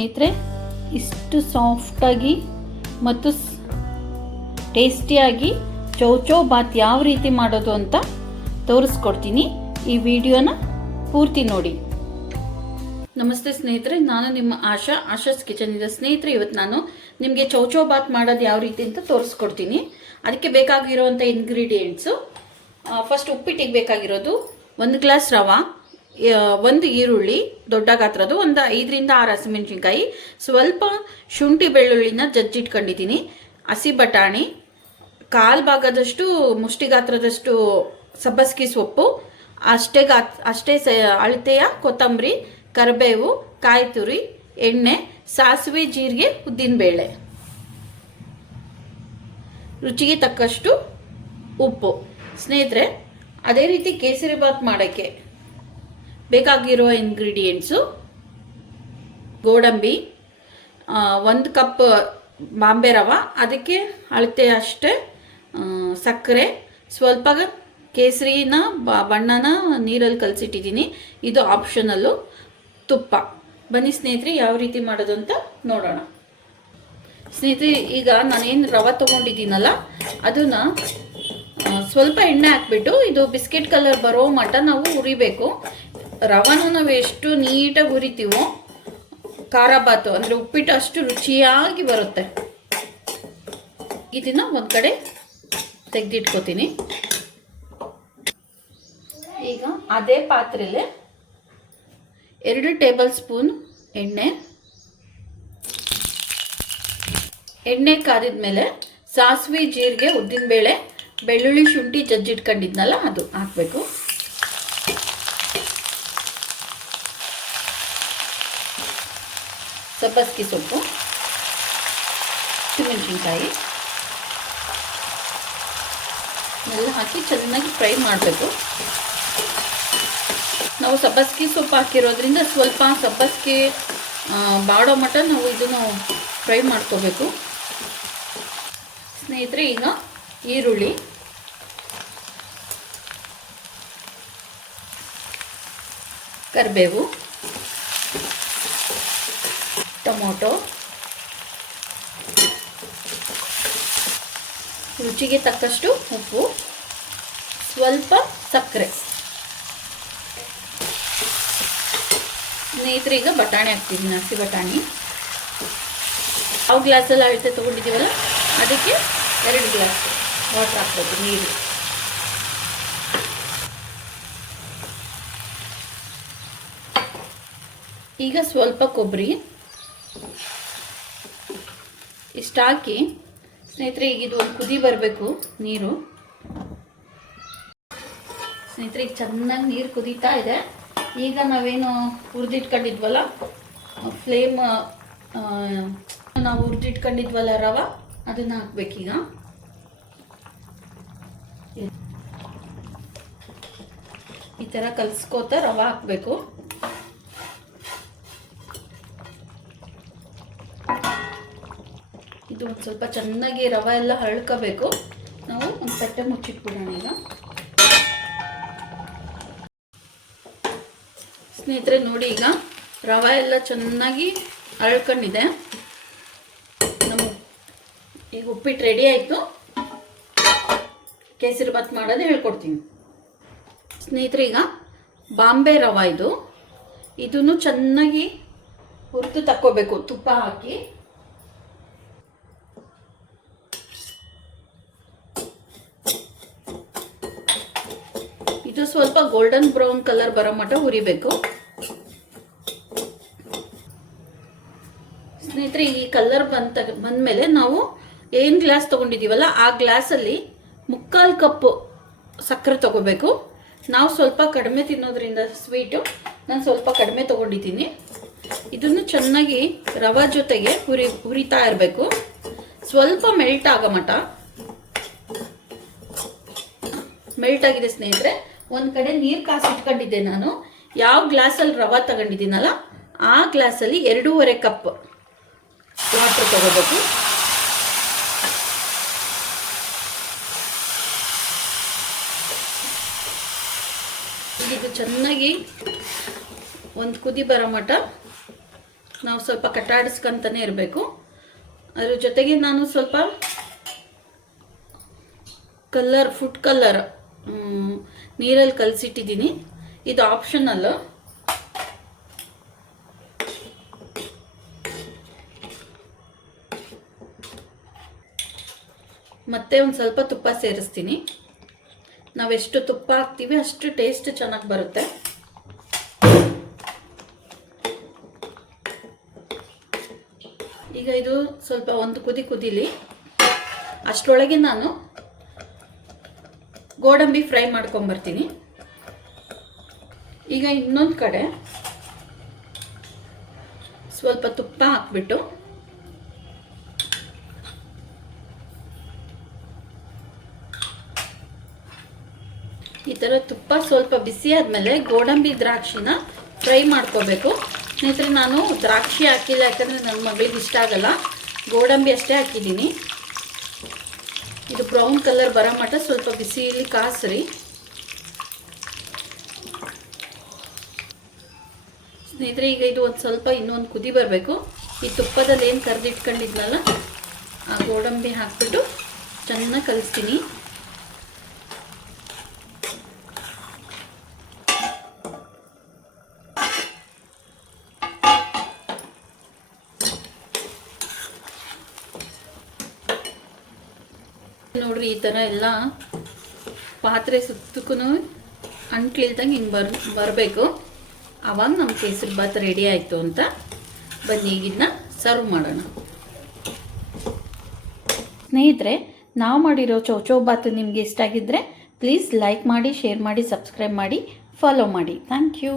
ಸ್ನೇಹಿತರೆ, ಇಷ್ಟು ಸಾಫ್ಟಾಗಿ ಮತ್ತು ಟೇಸ್ಟಿಯಾಗಿ ಚೌಚೌ ಬಾತ್ ಯಾವ ರೀತಿ ಮಾಡೋದು ಅಂತ ತೋರಿಸ್ಕೊಡ್ತೀನಿ. ಈ ವಿಡಿಯೋನ ಪೂರ್ತಿ ನೋಡಿ. ನಮಸ್ತೆ ಸ್ನೇಹಿತರೆ, ನಾನು ನಿಮ್ಮ ಆಶಾಸ್ ಕಿಚನ್ ಇದೆ. ಸ್ನೇಹಿತರೆ, ಇವತ್ತು ನಾನು ನಿಮಗೆ ಚೌಚೌ ಬಾತ್ ಮಾಡೋದು ಯಾವ ರೀತಿ ಅಂತ ತೋರಿಸ್ಕೊಡ್ತೀನಿ. ಅದಕ್ಕೆ ಬೇಕಾಗಿರುವಂಥ ಇಂಗ್ರೀಡಿಯೆಂಟ್ಸು, ಫಸ್ಟ್ ಉಪ್ಪಿಟ್ಟಿಗೆ ಬೇಕಾಗಿರೋದು 1 ಗ್ಲಾಸ್ ರವೆ, 1 ಈರುಳ್ಳಿ ದೊಡ್ಡ ಗಾತ್ರದ್ದು, ಒಂದು 5 ರಿಂದ 6 ಹಸಿಮೆಣಸಿನ್ಕಾಯಿ, ಸ್ವಲ್ಪ ಶುಂಠಿ ಬೆಳ್ಳುಳ್ಳಿನ ಜಜ್ಜಿಟ್ಕೊಂಡಿದ್ದೀನಿ, ಹಸಿ ಬಟಾಣಿ, 1/4 ಭಾಗದಷ್ಟು ಮುಷ್ಟಿ ಗಾತ್ರದಷ್ಟು ಸಬ್ಬಸ್ಗಿ ಸೊಪ್ಪು, ಅಷ್ಟೇ ಅಳತೆಯ ಕೊತ್ತಂಬರಿ, ಕರಿಬೇವು, ಕಾಯಿ ತುರಿ, ಎಣ್ಣೆ, ಸಾಸಿವೆ, ಜೀರಿಗೆ, ಉದ್ದಿನಬೇಳೆ, ರುಚಿಗೆ ತಕ್ಕಷ್ಟು ಉಪ್ಪು. ಸ್ನೇಹಿತರೆ, ಅದೇ ರೀತಿ ಕೇಸರಿ ಬಾತ್ ಮಾಡೋಕ್ಕೆ ಬೇಕಾಗಿರುವ ಇಂಗ್ರೀಡಿಯೆಂಟ್ಸು: ಗೋಡಂಬಿ, 1 ಕಪ್ ಬಾಂಬೆ ರವೆ, ಅದಕ್ಕೆ ಅಳತೆ ಅಷ್ಟೇ ಸಕ್ಕರೆ, ಸ್ವಲ್ಪ ಕೇಸರಿನ ಬಣ್ಣನ ನೀರಲ್ಲಿ ಕಲಸಿಟ್ಟಿದ್ದೀನಿ, ಇದು ಆಪ್ಷನಲ್ಲು, ತುಪ್ಪ. ಬನ್ನಿ ಸ್ನೇಹಿತರೆ, ಯಾವ ರೀತಿ ಮಾಡೋದು ಅಂತ ನೋಡೋಣ. ಸ್ನೇಹಿತರೆ, ಈಗ ನಾನೇನು ರವೆ ತೊಗೊಂಡಿದ್ದೀನಲ್ಲ ಅದನ್ನು ಸ್ವಲ್ಪ ಎಣ್ಣೆ ಹಾಕ್ಬಿಟ್ಟು ಇದು ಬಿಸ್ಕೆಟ್ ಕಲರ್ ಬರೋ ಮಟ್ಟ ನಾವು ಹುರಿಬೇಕು. ರವೆನೂ ನಾವು ಎಷ್ಟು ನೀಟಾಗಿ ಹುರಿತೀವೋ ಖಾರ ಬಾತು ಅಂದರೆ ಉಪ್ಪಿಟ್ಟು ಅಷ್ಟು ರುಚಿಯಾಗಿ ಬರುತ್ತೆ. ಇದನ್ನು ಒಂದು ಕಡೆ ತೆಗೆದಿಟ್ಕೋತೀನಿ. ಈಗ ಅದೇ ಪಾತ್ರೆಯಲ್ಲಿ 2 ಟೇಬಲ್ ಸ್ಪೂನ್ ಎಣ್ಣೆ ಕಾದಿದ ಮೇಲೆ ಸಾಸಿವೆ, ಜೀರಿಗೆ, ಉದ್ದಿನಬೇಳೆ, ಬೆಳ್ಳುಳ್ಳಿ, ಶುಂಠಿ ಜಜ್ಜಿಟ್ಕೊಂಡಿದ್ನಲ್ಲ ಅದು ಹಾಕಬೇಕು. ಸಬ್ಬಸ್ಗಿ ಸೊಪ್ಪು, ಹಸಿಮೆಣಸಿನ್ಕಾಯಿ ಎಲ್ಲ ಹಾಕಿ ಚೆನ್ನಾಗಿ ಫ್ರೈ ಮಾಡಬೇಕು. ನಾವು ಸಬ್ಬಸ್ಗಿ ಸೊಪ್ಪು ಹಾಕಿರೋದ್ರಿಂದ ಸ್ವಲ್ಪ ಸಬ್ಬಸ್ಗಿ ಬಾಡೋ ಮಟ್ಟ ನಾವು ಇದನ್ನು ಫ್ರೈ ಮಾಡ್ಕೋಬೇಕು. ಸ್ನೇಹಿತರೆ, ಈಗ ಈರುಳ್ಳಿ, ಕರಿಬೇವು, ಟೊಮೊಟೊ, ರುಚಿಗೆ ತಕ್ಕಷ್ಟು ಉಪ್ಪು, ಸ್ವಲ್ಪ ಸಕ್ಕರೆ. ಸ್ನೇಹಿತರೆ, ಈಗ ಬಟಾಣಿ ಹಾಕ್ತಿದ್ದೀನಿ, ಹಸಿ ಬಟಾಣಿ. ಯಾವ ಗ್ಲಾಸಲ್ಲಿ ಅಳತೆ ತೊಗೊಂಡಿದ್ದೀವಲ್ಲ ಅದಕ್ಕೆ 2 ಗ್ಲಾಸ್ ವಾಟರ್ ಹಾಕ್ಬೇಕು, ನೀರು. ಈಗ ಸ್ವಲ್ಪ ಕೊಬ್ಬರಿ ಇಷ್ಟು ಹಾಕಿ ಸ್ನೇಹಿತರೆ, ಈಗ ಇದು ಒಂದು ಕುದಿ ಬರಬೇಕು ನೀರು. ಸ್ನೇಹಿತರೆ, ಈಗ ಚೆನ್ನಾಗಿ ನೀರು ಕುದೀತಾ ಇದೆ. ಈಗ ನಾವೇನು ಹುರಿದಿಟ್ಕೊಂಡಿದ್ವಲ್ಲ ನಾವು ಹುರಿದಿಟ್ಕೊಂಡಿದ್ವಲ್ಲ ರವೆ, ಅದನ್ನು ಹಾಕ್ಬೇಕೀಗ. ಈ ಥರ ಕಲಿಸ್ಕೋತ ರವೆ ಹಾಕಬೇಕು. ಇದು ಒಂದು ಸ್ವಲ್ಪ ಚೆನ್ನಾಗಿ ರವೆ ಎಲ್ಲ ಹರಳ್ಕೋಬೇಕು. ನಾವು ಒಂದು ತಟ್ಟೆ ಮುಚ್ಚಿಟ್ಬಿಡೋಣ. ಈಗ ಸ್ನೇಹಿತರೆ ನೋಡಿ, ಈಗ ರವೆ ಎಲ್ಲ ಚೆನ್ನಾಗಿ ಹರಳ್ಕೊಂಡಿದೆ. ಈಗ ಉಪ್ಪಿಟ್ಟು ರೆಡಿ ಆಯಿತು. ಕೇಸರಿ ಬಾತ್ ಮಾಡೋದು ಹೇಳ್ಕೊಡ್ತೀನಿ. ಸ್ನೇಹಿತರೆ, ಈಗ ಬಾಂಬೆ ರವೆ ಇದನ್ನು ಚೆನ್ನಾಗಿ ಹುರಿದು ತಕ್ಕೋಬೇಕು ತುಪ್ಪ ಹಾಕಿ. ಇದು ಸ್ವಲ್ಪ ಗೋಲ್ಡನ್ ಬ್ರೌನ್ ಕಲರ್ ಬರೋ ಮಟ್ಟ ಹುರಿಬೇಕು. ಸ್ನೇಹಿತರೆ, ಈ ಕಲರ್ ಬಂದಮೇಲೆ ನಾವು ಏನು ಗ್ಲಾಸ್ ತೊಗೊಂಡಿದ್ದೀವಲ್ಲ ಆ ಗ್ಲಾಸಲ್ಲಿ 3/4 ಕಪ್ ಸಕ್ಕರೆ ತೊಗೋಬೇಕು. ನಾವು ಸ್ವಲ್ಪ ಕಡಿಮೆ ತಿನ್ನೋದ್ರಿಂದ ಸ್ವೀಟು ನಾನು ಸ್ವಲ್ಪ ಕಡಿಮೆ ತೊಗೊಂಡಿದ್ದೀನಿ. ಇದನ್ನು ಚೆನ್ನಾಗಿ ರವೆ ಜೊತೆಗೆ ಹುರಿತಾ ಇರಬೇಕು, ಸ್ವಲ್ಪ ಮೆಲ್ಟ್ ಆಗೋ ಮಟ್ಟ. ಮೆಲ್ಟ್ ಆಗಿದೆ ಸ್ನೇಹಿತರೆ. ಒಂದು ಕಡೆ ನೀರು ಕಾಸಿಟ್ಕೊಂಡಿದ್ದೆ ನಾನು. ಯಾವ ಗ್ಲಾಸಲ್ಲಿ ರವೆ ತಗೊಂಡಿದ್ದೀನಲ್ಲ ಆ ಗ್ಲಾಸಲ್ಲಿ 2.5 ಕಪ್ ವಾಟರ್ ತಗೋಬೇಕು. ಇದು ಚೆನ್ನಾಗಿ ಒಂದು ಕುದಿ ಬರೋ ಮಟ್ಟ ನಾವು ಸ್ವಲ್ಪ ಕಟ್ಟಾಡಿಸ್ಕೊಂತಾನೆ ಇರಬೇಕು. ಅದ್ರ ಜೊತೆಗೆ ನಾನು ಸ್ವಲ್ಪ ಫುಡ್ ಕಲರ್ ನೀರಲ್ಲಿ ಕಲಸಿಟ್ಟಿದ್ದೀನಿ. ಇದು ಆಪ್ಷನಲ್ಲು. ಮತ್ತೆ ಒಂದು ಸ್ವಲ್ಪ ತುಪ್ಪ ಸೇರಿಸ್ತೀನಿ. ನಾವೆಷ್ಟು ತುಪ್ಪ ಹಾಕ್ತೀವಿ ಅಷ್ಟು ಟೇಸ್ಟ್ ಚೆನ್ನಾಗಿ ಬರುತ್ತೆ. ಈಗ ಇದು ಸ್ವಲ್ಪ ಒಂದು ಕುದೀಲಿ. ಅಷ್ಟರೊಳಗೆ ನಾನು ಗೋಡಂಬಿ ಫ್ರೈ ಮಾಡ್ಕೊಂಬರ್ತೀನಿ. ಈಗ ಇನ್ನೊಂದು ಕಡೆ ಸ್ವಲ್ಪ ತುಪ್ಪ ಹಾಕ್ಬಿಟ್ಟು ಈ ಥರ ತುಪ್ಪ ಸ್ವಲ್ಪ ಬಿಸಿ ಆದಮೇಲೆ ಗೋಡಂಬಿ ದ್ರಾಕ್ಷಿನ ಫ್ರೈ ಮಾಡ್ಕೋಬೇಕು. ಸ್ನೇಹಿತರೆ, ನಾನು ದ್ರಾಕ್ಷಿ ಹಾಕಿಲ್ಲ, ಯಾಕಂದರೆ ನನ್ನ ಮಗಳಿಗೆ ಇಷ್ಟ ಆಗಲ್ಲ. ಗೋಡಂಬಿ ಅಷ್ಟೇ ಹಾಕಿದ್ದೀನಿ. ಇದು ಬ್ರೌನ್ ಕಲರ್ ಬರೋ ಮಟ್ಟ ಸ್ವಲ್ಪ ಬಿಸಿಲಿ ಕಾಸ್ರಿ. ಸ್ನೇಹಿತರೆ, ಈಗ ಇದು ಒಂದು ಸ್ವಲ್ಪ ಇನ್ನೊಂದು ಕುದಿ ಬರಬೇಕು. ಈ ತುಪ್ಪದಲ್ಲಿ ಏನು ಕರೆದಿಟ್ಕೊಂಡಿದ್ನಲ್ಲ ಆ ಗೋಡಂಬಿ ಹಾಕ್ಬಿಟ್ಟು ಚೆನ್ನಾಗಿ ಕಲಿಸ್ತೀನಿ. ನೋಡ್ರಿ, ಈ ಥರ ಎಲ್ಲ ಪಾತ್ರೆ ಸುತ್ತಕ್ಕೂ ಅಂಟ್ಲಿಲ್ದಂಗೆ ಹಿಂಗೆ ಬರಬೇಕು. ಆವಾಗ ನಮ್ಮ ಕೇಸರಿ ಬಾತ್ ರೆಡಿ ಆಯಿತು ಅಂತ. ಬನ್ನಿ ಈಗಿನ್ನ ಸರ್ವ್ ಮಾಡೋಣ. ಸ್ನೇಹಿತರೆ, ನಾವು ಮಾಡಿರೋ ಚೌಚೌ ಬಾತ್ ನಿಮಗೆ ಇಷ್ಟ ಆಗಿದ್ದರೆ ಪ್ಲೀಸ್ ಲೈಕ್ ಮಾಡಿ, ಶೇರ್ ಮಾಡಿ, ಸಬ್ಸ್ಕ್ರೈಬ್ ಮಾಡಿ, ಫಾಲೋ ಮಾಡಿ. Thank you.